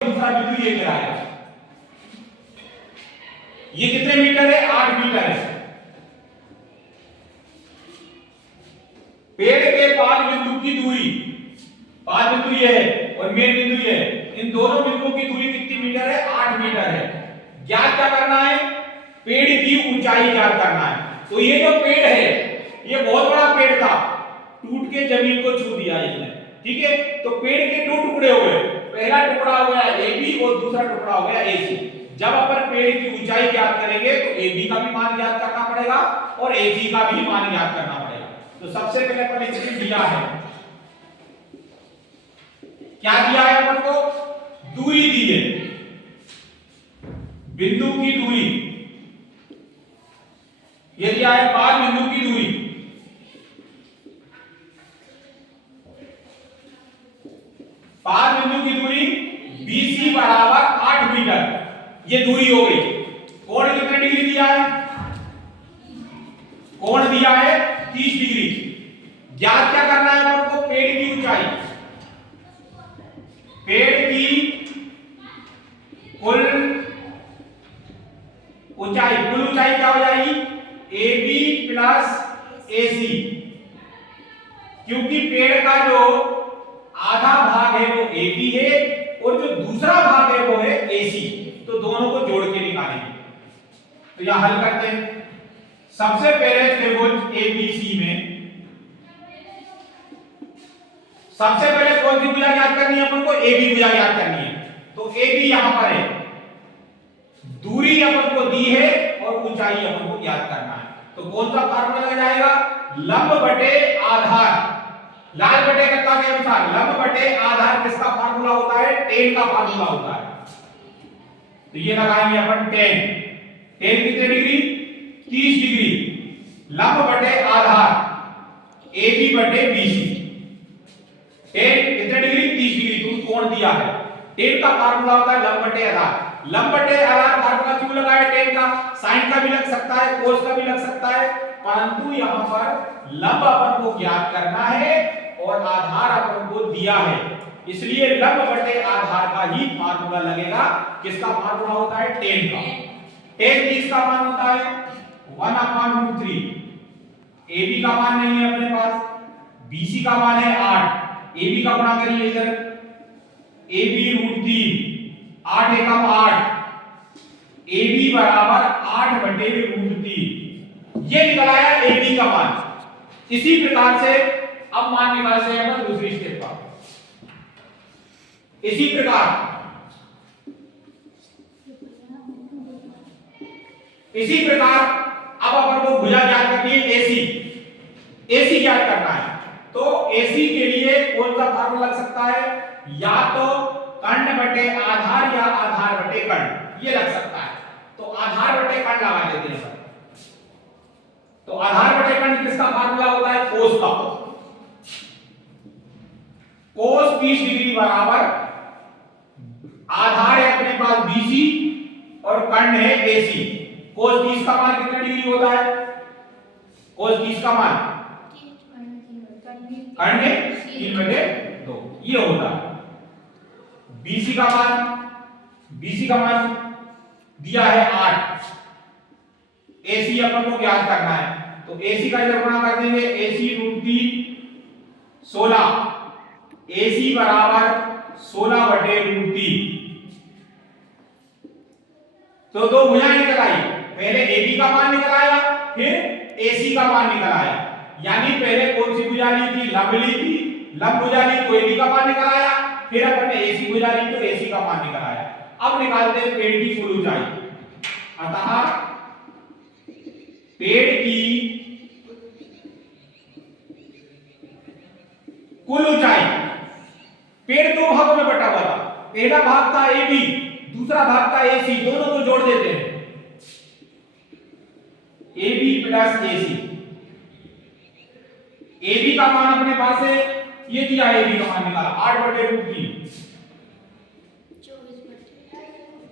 दूसरा बिंदु ये गिराया। ये कितने मीटर है? 8 मीटर है। पेड़ के पाद बिंदु की दूरी, पाद बिंदु ये है और मेन बिंदु ये है, इन दोनों बिंदुओं की दूरी कितनी मीटर है? 8 मीटर है। ज्ञात क्या करना है? पेड़ की ऊंचाई ज्ञात करना है। तो ये जो पेड़ है ये बहुत बड़ा पेड़ था, टूट के जमीन को छू दिया इसने, ठीक है। तो पेड़ के दो टुकड़े हुए, पहला टुकड़ा हो गया AB और दूसरा टुकड़ा हो गया AC। जब अपन पेड़ की ऊंचाई ज्ञात करेंगे तो AB का भी मान ज्ञात करना पड़ेगा और AC का भी मान ज्ञात करना पड़ेगा। तो सबसे पहले अपन इसने दिया है, क्या दिया है अपन को? दूरी दी है, बिंदु की दूरी ये दिया है, पाद बिंदु की दूरी। पाद बिंदु की दूरी BC बराबर 8 मीटर, ये दूरी हो गई। कोण कितने डिग्री दिया है? कोण दिया है 30 डिग्री। ज्ञात क्या करना है अपन को? पेड़ की ऊंचाई। पेड़ की कुल ऊंचाई, कुल ऊंचाई क्या हो जाएगी? AB प्लस AC, क्योंकि पेड़ का जो आधा भाग है वो AB है और जो दूसरा भाग है वो है AC, तो दोनों को जोड़ के निकालेंगे। तो यहां हल करते हैं। सबसे पहले त्रिभुज ABC में सबसे पहले कौन सी भुजा ज्ञात करनी है अपन को? AB भुजा ज्ञात करनी है। तो AB यहां पर है, दूरी अपन को दी है और ऊंचाई अपन को ज्ञात करना है। तो कौन सा फार्मूला लग जाएगा? लंब बटे आधार, लाल बटे कत्ता के अनुसार लंब बटे आधार किसका फार्मूला होता है? tan का फार्मूला होता है। तो ये लगाएंगे अपन tan। tan कितने डिग्री? 30 डिग्री। लंब बटे आधार AB बटे BC। tan कितने डिग्री? 30 डिग्री। तुम कोण दिया है, tan का फार्मूला होता है लंब बटे आधार। लंब बटे आधार फार्मूला क्यों लगाया tan का? sin का भी लग सकता है, cos का भी लग सकता है, परंतु यहां पर लंब अपन को ज्ञात करना है और आधार अपन को दिया है, इसलिए लंब बटे आधार का ही फार्मूला लगेगा। किसका फार्मूला होता है? tan का। tan 30 का मान होता है 1/√3। AB का मान नहीं है अपने पास, BC का मान है 8। AB का गुणा करिए इधर, AB√3, 8 एकम 8, AB बराबर 8/√3। ये निकल आया AB का मान। इसी प्रकार से अब मान निकालते हैं अपन दूसरी स्टेप का। इसी प्रकार अब अपन को भुजा ज्ञात करनी है AC ज्ञात करना है। तो AC के लिए कौन सा फार्मूला लग सकता है? या तो कर्ण बटे आधार या आधार बटे कर्ण, ये लग सकता है। तो आधार बटे कर्ण लगा देते हैं। तो आधार बटे कर्ण किसका फार्मूला होता है? cos का। cos 30 डिग्री बराबर आधार है अपने पास BC और कर्ण है AC। cos 30 का मान कितने डिग्री होता है? cos 30 का मान कर्ण 3/2 ये होता है। BC का मान दिया है 8। AC अपन को ज्ञात करना है, तो AC का इधर गुणा कर देंगे, AC√3 16, AC बराबर 16/√3। तो दो भुजाएं निकल आई, पहले AB का मान निकल आया, फिर AC का मान निकल आया। यानी पहले कौन सी भुजा ली थी? लंब ली थी, लंब भुजा ली तो AB का मान निकल आया, फिर अपन ने AC भुजा ली तो AC का मान निकल आया। अब निकालते हैं पेड़ की कुल ऊंचाई। अतः पेड़ की कुल ऊंचाई, पेड़ दो भागों में बटा हुआ था, पहला भाग था AB, दूसरा भाग था AC, दोनों को जोड़ देते हैं, AB प्लस AC। AB का मान अपने पास है, ये दिया AB का मान निकाला 8/√3।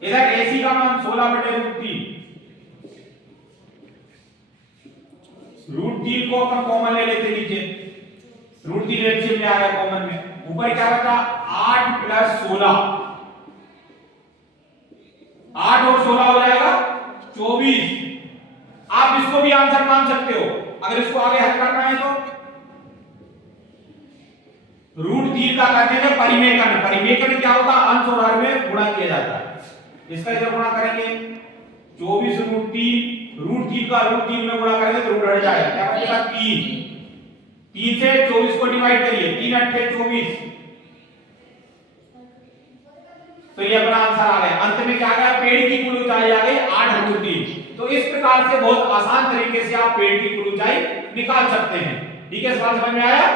इधर AC का मान 16/√3। √3 को अपन कॉमन ले लेते नीचे, √3 एलसीएम में आ गया कॉमन में, ऊपर क्या बचा 8 + 16, 8 और 16 हो जाएगा 24। आप इसको भी आंसर मान सकते हो अगर इसको आगे हल करना है तो। √3 का करने में परिमेय क्या होता है, अंश और हर में गुणा किया जाता है। इसका इधर गुणा करेंगे 24 √3 का √3 में गुणा करेंगे तो रूट हट जाएगा, क्या बचेगा 3 से 24 को डिवाइड करिए, 3 8 24, तो ये अपना आंसर आ गया। अंत में क्या आ गया, पेड़ की कुल ऊंचाई आ गई 8√3। तो इस प्रकार से बहुत आसान तरीके से आप पेड़ की कुल ऊंचाई निकाल सकते हैं। ठीक है, सवाल समझ में आया?